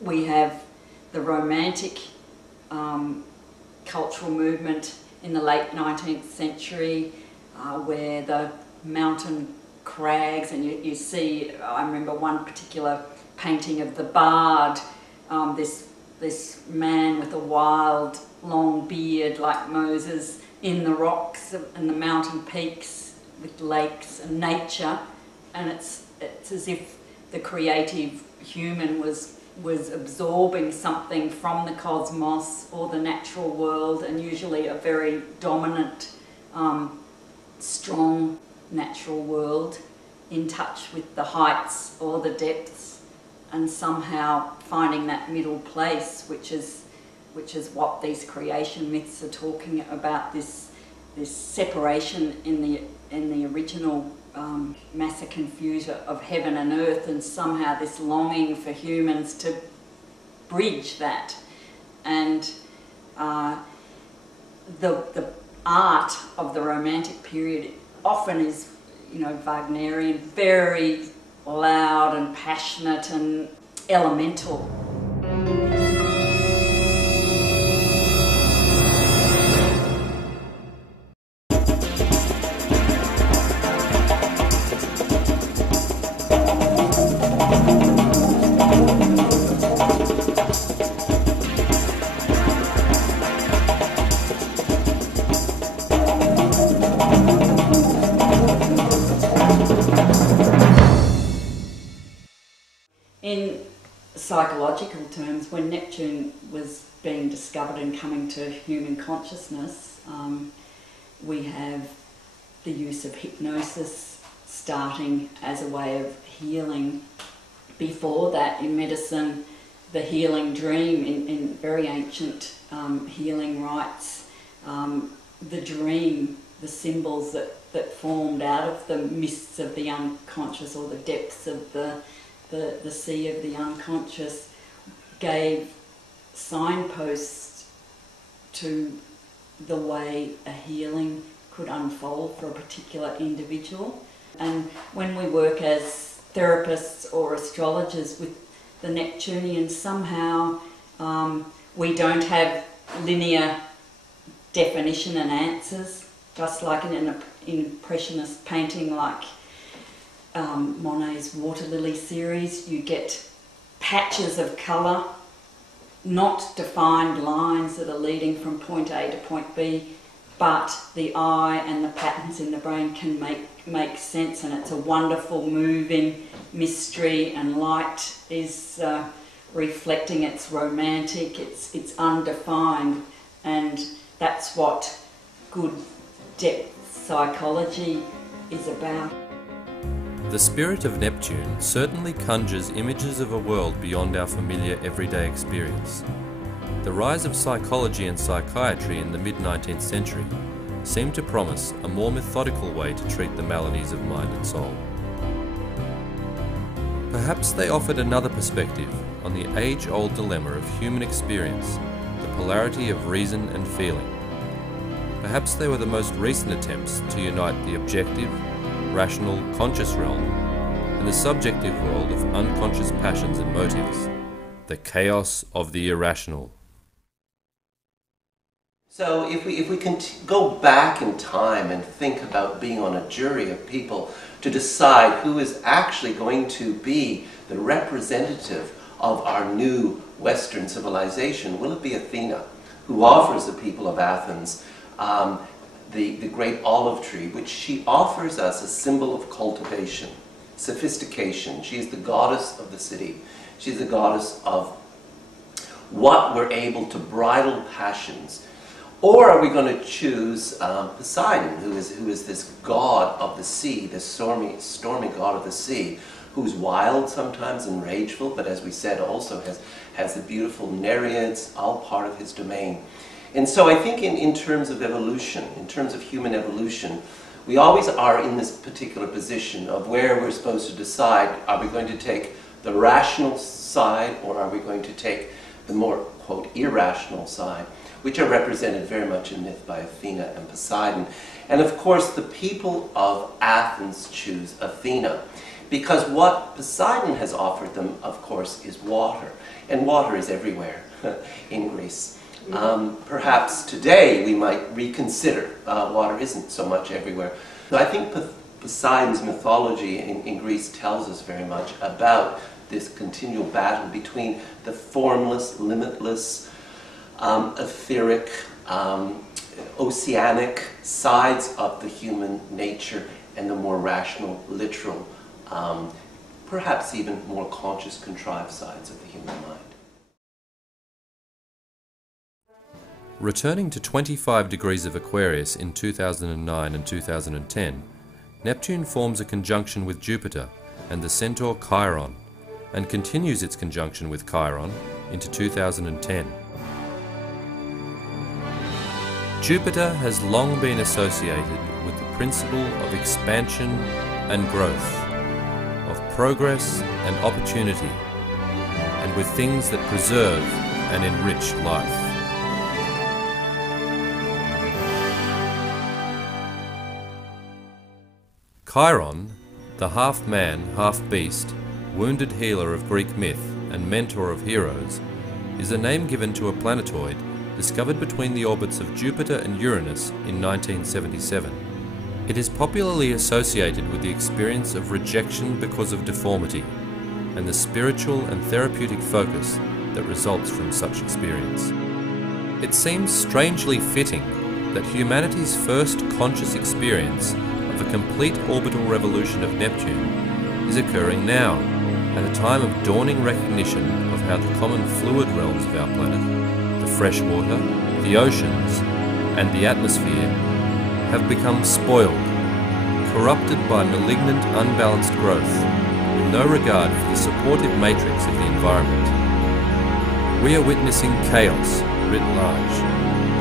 we have the Romantic cultural movement in the late 19th century, where the mountain crags, and you see, I remember one particular painting of the Bard, this man with a wild long beard like Moses in the rocks and the mountain peaks with lakes and nature, and it's as if the creative human was absorbing something from the cosmos or the natural world, and usually a very dominant, strong natural world in touch with the heights or the depths, and somehow finding that middle place, which is what these creation myths are talking about, this separation in the original mass of confusion of heaven and earth, and somehow this longing for humans to bridge that. And the art of the Romantic period often is, you know, Wagnerian, very loud and passionate and elemental. In psychological terms, when Neptune was being discovered and coming to human consciousness, we have the use of hypnosis starting as a way of healing. Before that, in medicine, the healing dream, in very ancient healing rites, the dream, the symbols that formed out of the mists of the unconscious or the depths of the sea of the unconscious, gave signposts to the way a healing could unfold for a particular individual. And when we work as therapists or astrologers with the Neptunians, somehow we don't have linear definition and answers, just like in an impressionist painting like Monet's Water Lily series. You get patches of colour, not defined lines that are leading from point A to point B, but the eye and the patterns in the brain can make sense, and it's a wonderful moving mystery, and light is reflecting, it's romantic, it's undefined, and that's what good depth psychology is about. The spirit of Neptune certainly conjures images of a world beyond our familiar everyday experience. The rise of psychology and psychiatry in the mid-19th century seemed to promise a more methodical way to treat the maladies of mind and soul. Perhaps they offered another perspective on the age-old dilemma of human experience, the polarity of reason and feeling. Perhaps they were the most recent attempts to unite the objective, rational, conscious realm and the subjective world of unconscious passions and motives, the chaos of the irrational. So if we can go back in time and think about being on a jury of people to decide who is actually going to be the representative of our new Western civilization, will it be Athena, who offers the people of Athens the great olive tree, which she offers us a symbol of cultivation, sophistication. She's the goddess of the city. She's the goddess of what we're able to bridle passions. Or are we going to choose Poseidon, who is this god of the sea, this stormy god of the sea, who's wild sometimes and rageful, but as we said also has the beautiful Nereids, all part of his domain. And so I think in terms of evolution, in terms of human evolution, we always are in this particular position of where we're supposed to decide, are we going to take the rational side or are we going to take the more, quote, irrational side, which are represented very much in myth by Athena and Poseidon. And of course the people of Athens choose Athena because what Poseidon has offered them, of course, is water. And water is everywhere in Greece. Perhaps today we might reconsider water isn't so much everywhere. So I think Poseidon's mythology in Greece tells us very much about this continual battle between the formless, limitless, etheric, oceanic sides of the human nature and the more rational, literal, perhaps even more conscious, contrived sides of the human mind. Returning to 25 degrees of Aquarius in 2009 and 2010, Neptune forms a conjunction with Jupiter and the centaur Chiron, and continues its conjunction with Chiron into 2010. Jupiter has long been associated with the principle of expansion and growth, of progress and opportunity, and with things that preserve and enrich life. Chiron, the half-man, half-beast, wounded healer of Greek myth and mentor of heroes, is a name given to a planetoid discovered between the orbits of Jupiter and Uranus in 1977. It is popularly associated with the experience of rejection because of deformity, and the spiritual and therapeutic focus that results from such experience. It seems strangely fitting that humanity's first conscious experience of a complete orbital revolution of Neptune is occurring now, at a time of dawning recognition of how the common fluid realms of our planet, the fresh water, the oceans, and the atmosphere, have become spoiled, corrupted by malignant, unbalanced growth, with no regard for the supportive matrix of the environment. We are witnessing chaos writ large,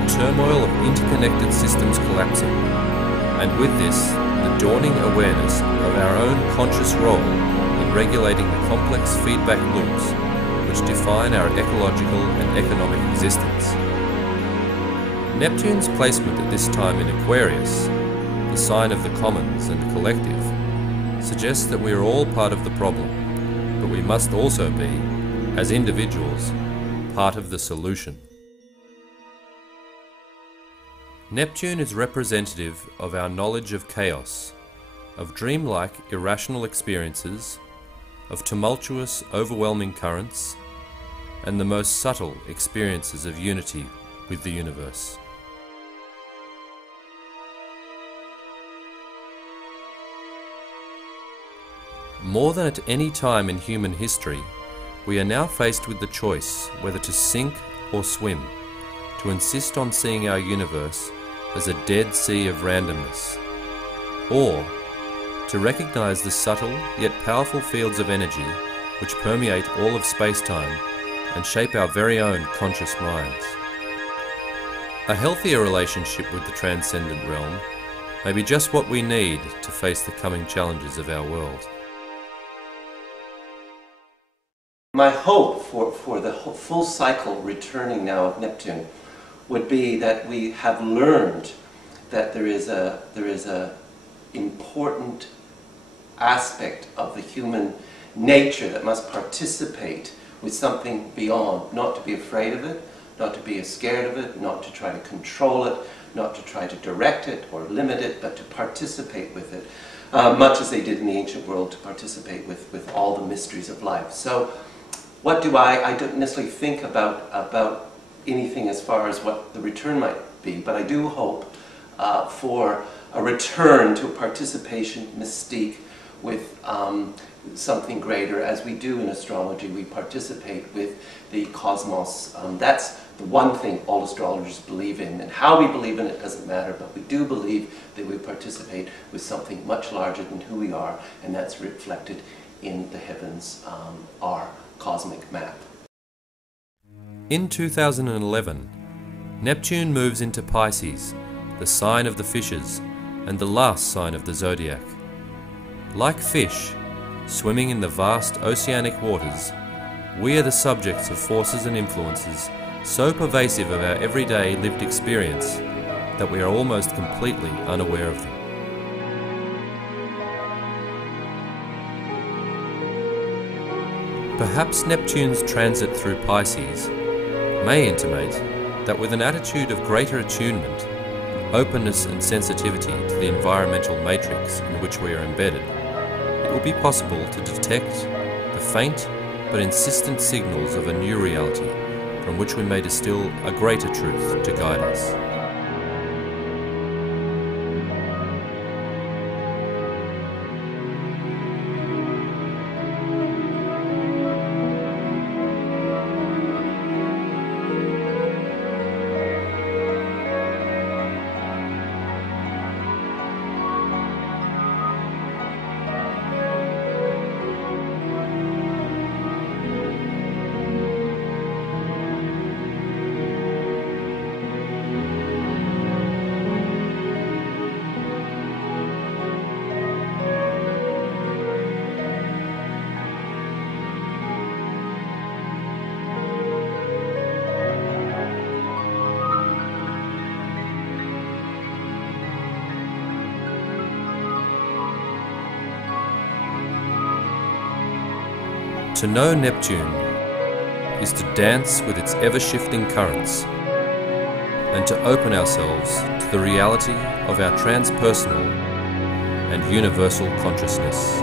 the turmoil of interconnected systems collapsing, and with this, the dawning awareness of our own conscious role in regulating the complex feedback loops which define our ecological and economic existence. Neptune's placement at this time in Aquarius, the sign of the commons and the collective, suggests that we are all part of the problem, but we must also be, as individuals, part of the solution. Neptune is representative of our knowledge of chaos, of dreamlike, irrational experiences, of tumultuous, overwhelming currents, and the most subtle experiences of unity with the universe. More than at any time in human history, we are now faced with the choice whether to sink or swim, to insist on seeing our universe as a dead sea of randomness, or to recognize the subtle yet powerful fields of energy which permeate all of space-time and shape our very own conscious minds. A healthier relationship with the transcendent realm may be just what we need to face the coming challenges of our world. My hope for the full cycle returning now of Neptune would be that we have learned that there is a important aspect of the human nature that must participate with something beyond, not to be afraid of it, not to be scared of it, not to try to control it, not to try to direct it or limit it, but to participate with it, much as they did in the ancient world, to participate with all the mysteries of life. So what do I don't necessarily think about anything as far as what the return might be, but I do hope for a return to a participation mystique with something greater. As we do in astrology, we participate with the cosmos. That's the one thing all astrologers believe in, and how we believe in it doesn't matter, but we do believe that we participate with something much larger than who we are, and that's reflected in the heavens, our cosmic map. In 2011, Neptune moves into Pisces, the sign of the fishes, and the last sign of the zodiac. Like fish, swimming in the vast oceanic waters, we are the subjects of forces and influences so pervasive of our everyday lived experience that we are almost completely unaware of them. Perhaps Neptune's transit through Pisces may intimate that with an attitude of greater attunement, openness and sensitivity to the environmental matrix in which we are embedded, it will be possible to detect the faint but insistent signals of a new reality from which we may distill a greater truth to guide us. To know Neptune is to dance with its ever-shifting currents and to open ourselves to the reality of our transpersonal and universal consciousness.